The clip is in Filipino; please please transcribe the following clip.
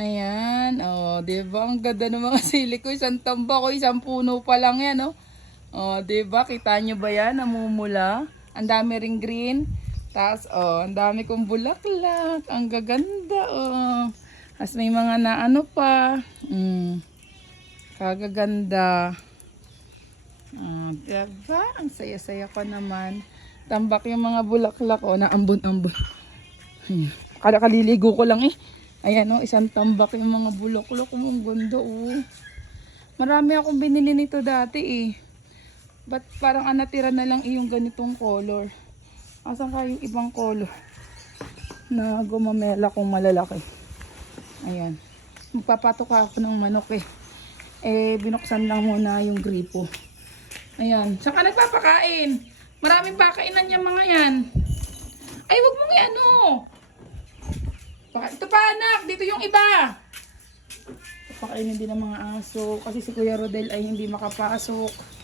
Ayan, oh, 'di ba? Ang ganda ng mga sili ko, isang tamba ko, isang puno pa lang 'yan, oh. Oh, 'di ba? Kita nyo ba 'yan, namumula? Ang dami ring green. Tapos, oh, ang dami kong bulaklak. Ang gaganda, oh. Tapos may mga naano pa. Kagaganda. Ah, 'di ba? Ang saya-saya ko naman. Tambak yung mga bulaklak, oh, na ambon-ambon. Kaliligo ko lang eh. Ayan o, isang tambak yung mga bulaklak. Ang ganda o. Marami akong binili nito dati eh. Ba't parang natira na lang yung ganitong color? Asan ka yung ibang color? Na gumamela kong malalaki. Ayan. Magpapatok ako ng manok eh. Eh, binuksan lang muna yung gripo. Ayan. Saan ka nagpapakain? Maraming pakainan yung mga yan. Ay, wag mong ano. Ito pa anak, dito yung iba. Pakainin din ng mga aso kasi si Kuya Rodel ay hindi makapasok.